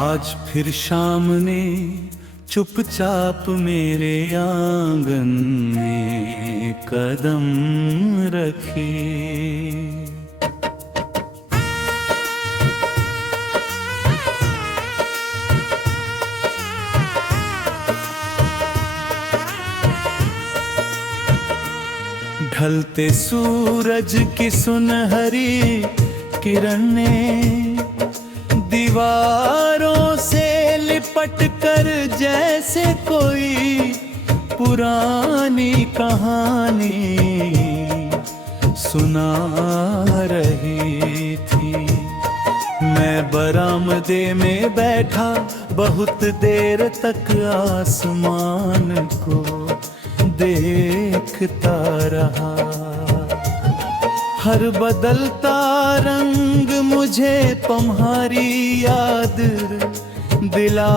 आज फिर शाम ने चुपचाप मेरे आंगन में कदम रखे। ढलते सूरज की सुनहरी किरणें दीवारों से लिपट कर जैसे कोई पुरानी कहानी सुना रही थी। मैं बरामदे में बैठा बहुत देर तक आसमान को देखता रहा। हर बदलता रंग मुझे तुम्हारी याद दिला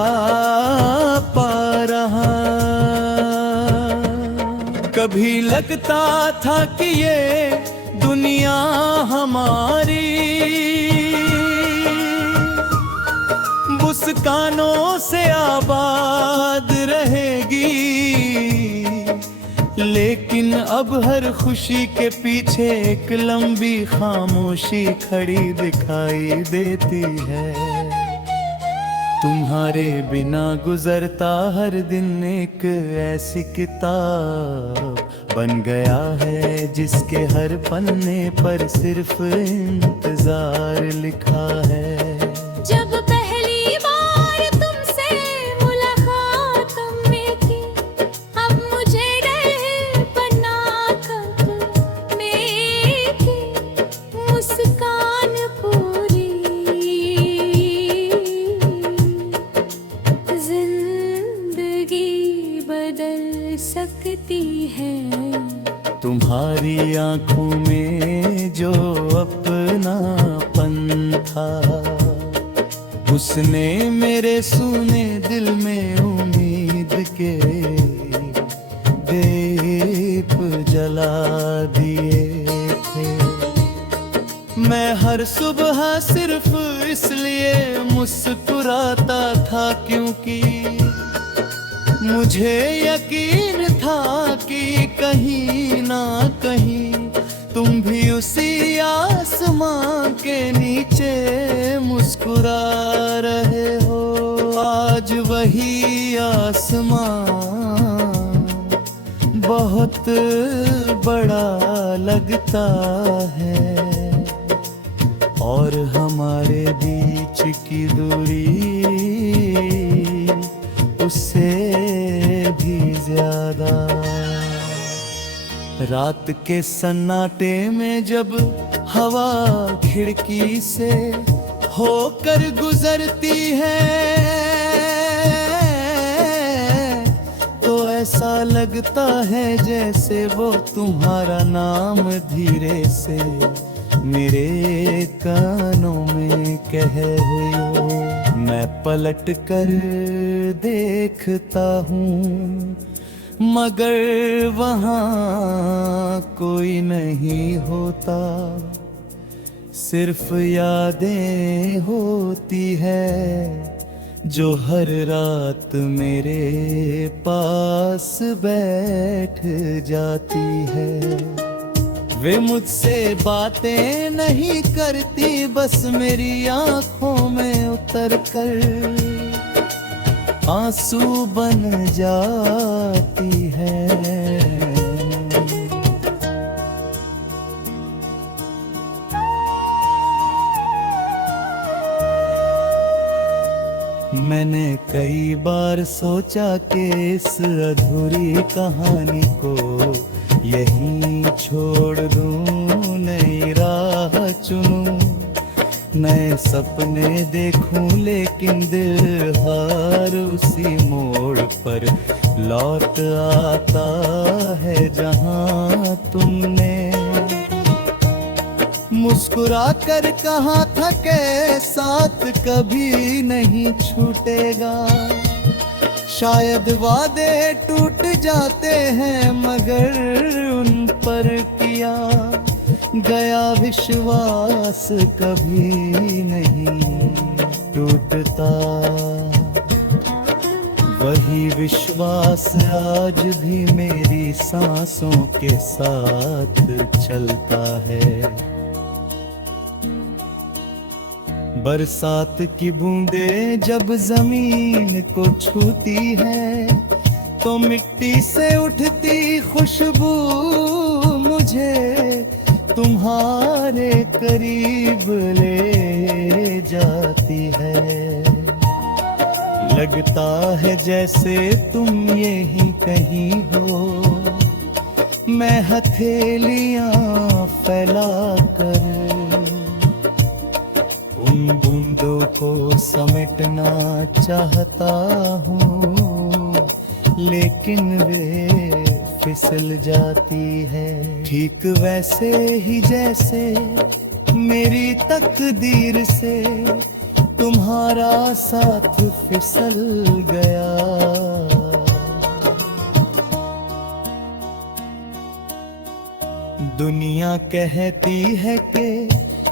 पा रहा। कभी लगता था कि ये दुनिया हमारी मुस्कानों से आबाद रहेगी, लेकिन अब हर खुशी के पीछे एक लंबी खामोशी खड़ी दिखाई देती है। तुम्हारे बिना गुजरता हर दिन एक ऐसी किताब बन गया है जिसके हर पन्ने पर सिर्फ इंतजार लिखा है। जब पहली बार तुमसे मुलाकात में की, अब मुझे डर बना कब में की मुस्कान पूरी जिंदगी बदल सकती है। तुम्हारी आंखों में जो अपनापन था, उसने मेरे सूने दिल में उम्मीद के दीप जला दिए थे। मैं हर सुबह सिर्फ इसलिए मुस्कुराता था क्योंकि मुझे यकीन था कि कहीं ना कहीं तुम भी उसी आसमां के नीचे मुस्कुरा रहे हो। आज वही आसमां बहुत बड़ा लगता है और हमारे बीच की दूरी उससे भी ज्यादा। रात के सन्नाटे में जब हवा खिड़की से होकर गुजरती है तो ऐसा लगता है जैसे वो तुम्हारा नाम धीरे से मेरे कानों में कह रही हो। मैं पलट कर देखता हूँ मगर वहाँ कोई नहीं होता, सिर्फ यादें होती है जो हर रात मेरे पास बैठ जाती है। वे मुझसे बातें नहीं करती, बस मेरी आंखों में उतर कर आंसू बन जाती है। मैंने कई बार सोचा कि इस अधूरी कहानी को यहीं छोड़ दूं, नई राह चुनूं, नए सपने देखूं, लेकिन दिल हर उसी मोड़ पर लौट आता है जहां तुमने मुस्कुरा कर कहा था के साथ कभी नहीं छूटेगा। शायद वादे टूट जाते हैं मगर उन पर किया गया विश्वास कभी नहीं टूटता, वही विश्वास आज भी मेरी सांसों के साथ चलता है। बरसात की बूंदें जब जमीन को छूती है तो मिट्टी से उठती खुशबू मुझे तुम्हारे करीब ले जाती है। लगता है जैसे तुम यहीं कहीं हो, मैं हथेलियां फैला कर उन बूंदों को समेटना चाहता हूँ, लेकिन वे फिसल जाती है। ठीक वैसे ही जैसे मेरी तकदीर से तुम्हारा साथ फिसल गया। दुनिया कहती है कि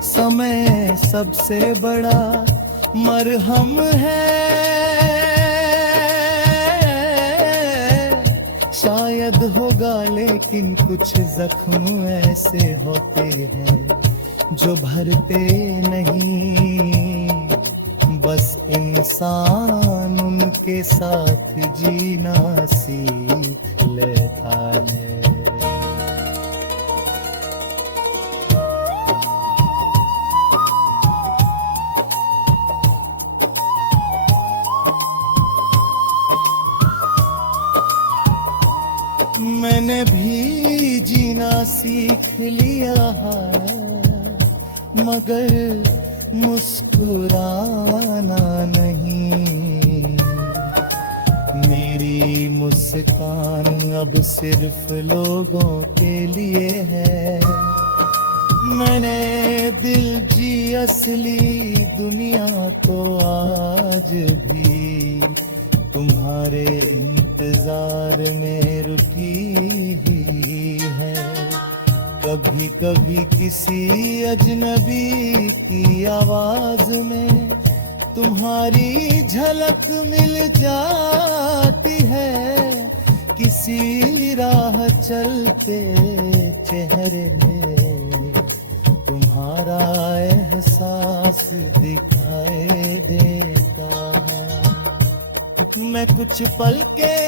समय सबसे बड़ा मरहम है, शायद होगा, लेकिन कुछ जख्म ऐसे होते हैं जो भरते नहीं, बस इंसान उनके साथ जीना सीख लेता है। मैंने भी जीना सीख लिया है, मगर मुस्कुराना नहीं। मेरी मुस्कान अब सिर्फ लोगों के लिए है। मैंने दिल जी असली दुनिया तो आज भी तुम्हारे इंतजार में रुकी ही है। कभी कभी किसी अजनबी की आवाज में तुम्हारी झलक मिल जाती है, किसी राह चलते चेहरे तुम्हारा एहसास दिखाई देता है। मैं कुछ पल के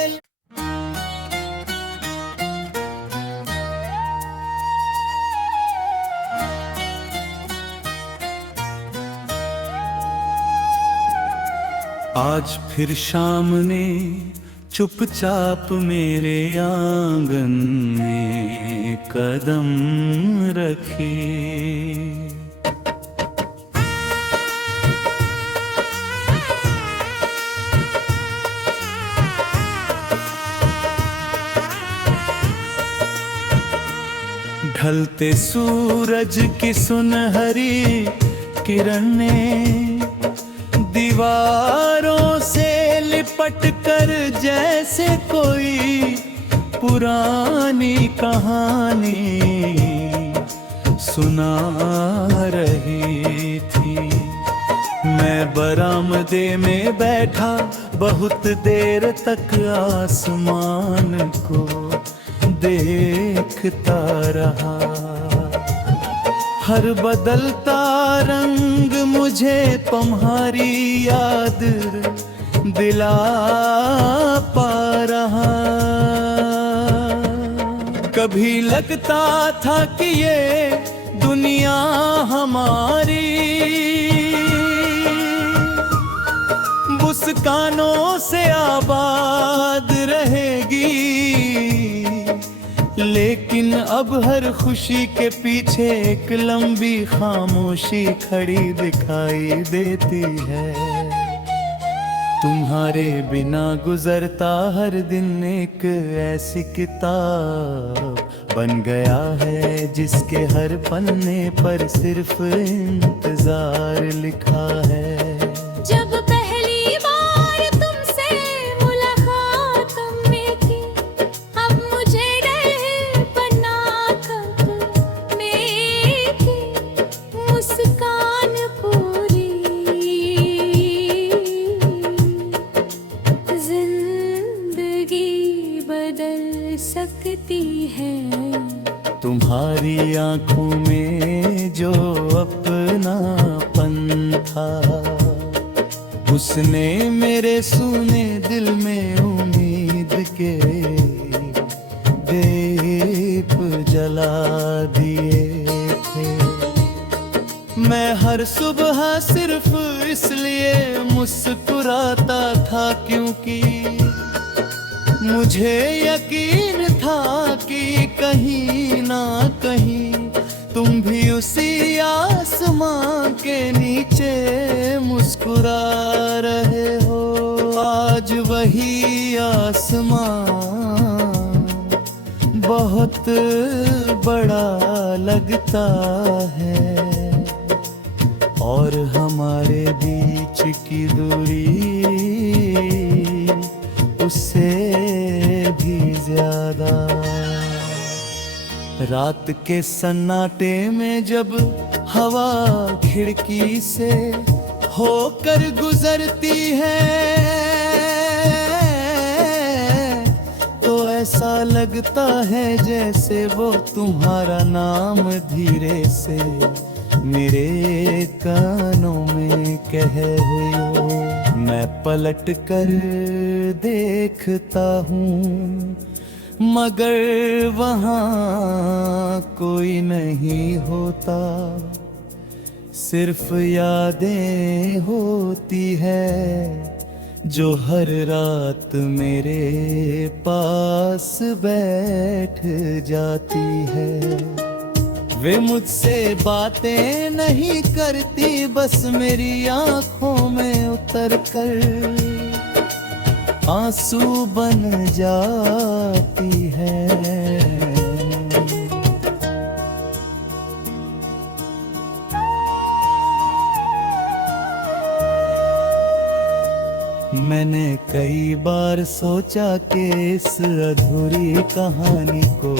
आज फिर शाम ने चुपचाप मेरे आंगन में कदम रखे। ढलते सूरज की सुनहरी किरणें दीवारों से लिपट कर जैसे कोई पुरानी कहानी सुना रही थी। मैं बरामदे में बैठा बहुत देर तक आसमान को देखता रहा। हर बदलता रंग मुझे तुम्हारी याद दिला पा रहा। कभी लगता था कि ये दुनिया हमारी मुस्कानों से आबाद रहेगी, लेकिन अब हर खुशी के पीछे एक लंबी खामोशी खड़ी दिखाई देती है। तुम्हारे बिना गुजरता हर दिन एक ऐसी किताब बन गया है जिसके हर पन्ने पर सिर्फ इंतजार लिखा है। जब पहली बार तुमसे मुलाकात में की, अब मुझे डर बना कब में की मुस्कान पूरी बदल सकती है। तुम्हारी आंखों में जो अपनापन था, उसने मेरे सूने दिल में उम्मीद के दीप जला दिए थे। मैं हर सुबह सिर्फ इसलिए मुस्कुराता था क्योंकि मुझे यकीन था कि कहीं ना कहीं तुम भी उसी आसमां के नीचे मुस्कुरा रहे हो। आज वही आसमां बहुत बड़ा लगता है और हमारे बीच की दूरी उससे भी ज्यादा। रात के सन्नाटे में जब हवा खिड़की से होकर गुजरती है तो ऐसा लगता है जैसे वो तुम्हारा नाम धीरे से मेरे कानों में कह रही हो। मैं पलट कर देखता हूँ मगर वहाँ कोई नहीं होता, सिर्फ यादें होती है जो हर रात मेरे पास बैठ जाती है। वे मुझसे बातें नहीं करती, बस मेरी आंखों में उतर कर आंसू बन जाती है। मैंने कई बार सोचा कि इस अधूरी कहानी को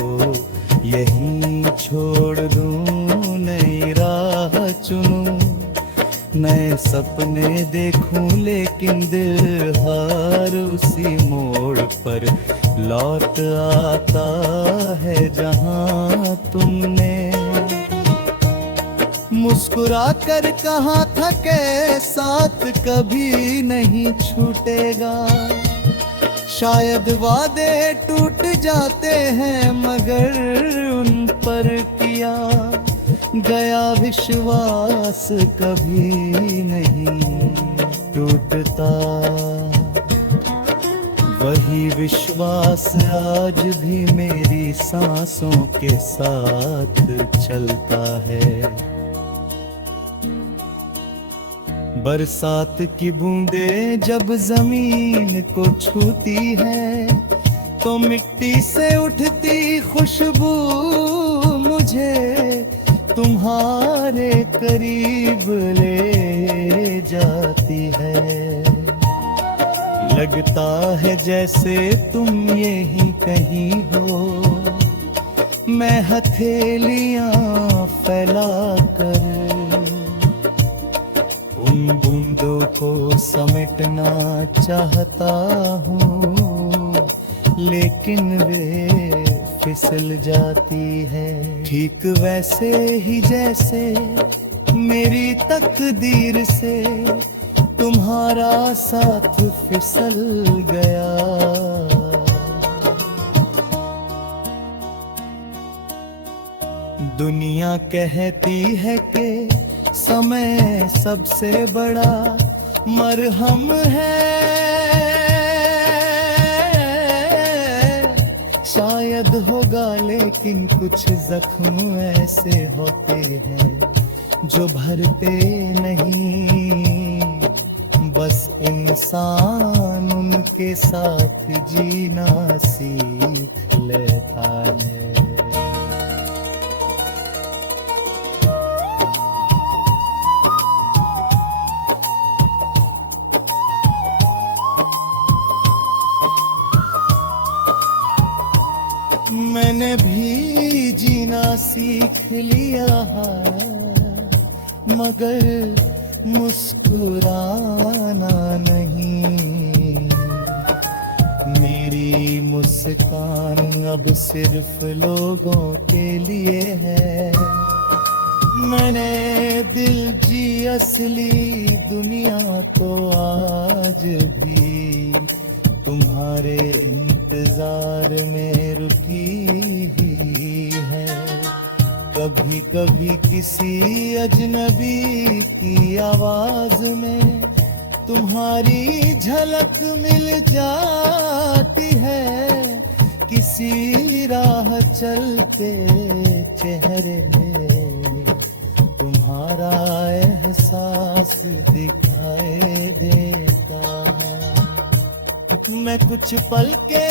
यहीं छोड़ दूं, नई राह चुनूं, नए सपने देखूं, लेकिन दिल हर उसी मोड़ पर लौट आता है जहां तुमने मुस्कुरा कर कहा था के साथ कभी नहीं छूटेगा। शायद वादे टूट जाते हैं मगर उन पर किया गया विश्वास कभी नहीं टूटता। वही विश्वास आज भी मेरी सांसों के साथ चलता है। बरसात की बूंदें जब जमीन को छूती है तो मिट्टी से उठती खुशबू मुझे तुम्हारे करीब ले जाती है। लगता है जैसे तुम यहीं कहीं हो, मैं हथेलियां फैला कर उन बूंदों को समेटना चाहता हूँ, लेकिन वे फिसल जाती है। ठीक वैसे ही जैसे मेरी तकदीर से तुम्हारा साथ फिसल गया। दुनिया कहती है कि समय सबसे बड़ा मरहम है, शायद होगा लेकिन कुछ जख्म ऐसे होते हैं जो भरते नहीं, बस इंसान उनके साथ जीना सीख लेता है। मैंने भी जीना सीख लिया है मगर मुस्कुराना नहीं। मेरी मुस्कान अब सिर्फ लोगों के लिए है। मैंने दिल जी असली दुनिया तो आज भी तुम्हारे इंतजार में रुकी ही है। कभी कभी किसी अजनबी की आवाज में तुम्हारी झलक मिल जाती है। किसी राह चलते चेहरे तुम्हारा एहसास दिखाई देता है। मैं कुछ पल के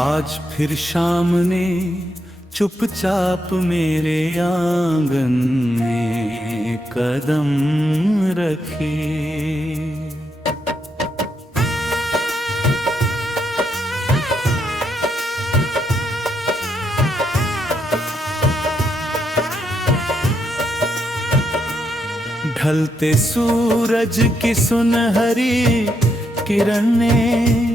आज फिर शाम ने चुपचाप मेरे आंगन में कदम रखे। ढलते सूरज की सुनहरी किरण ने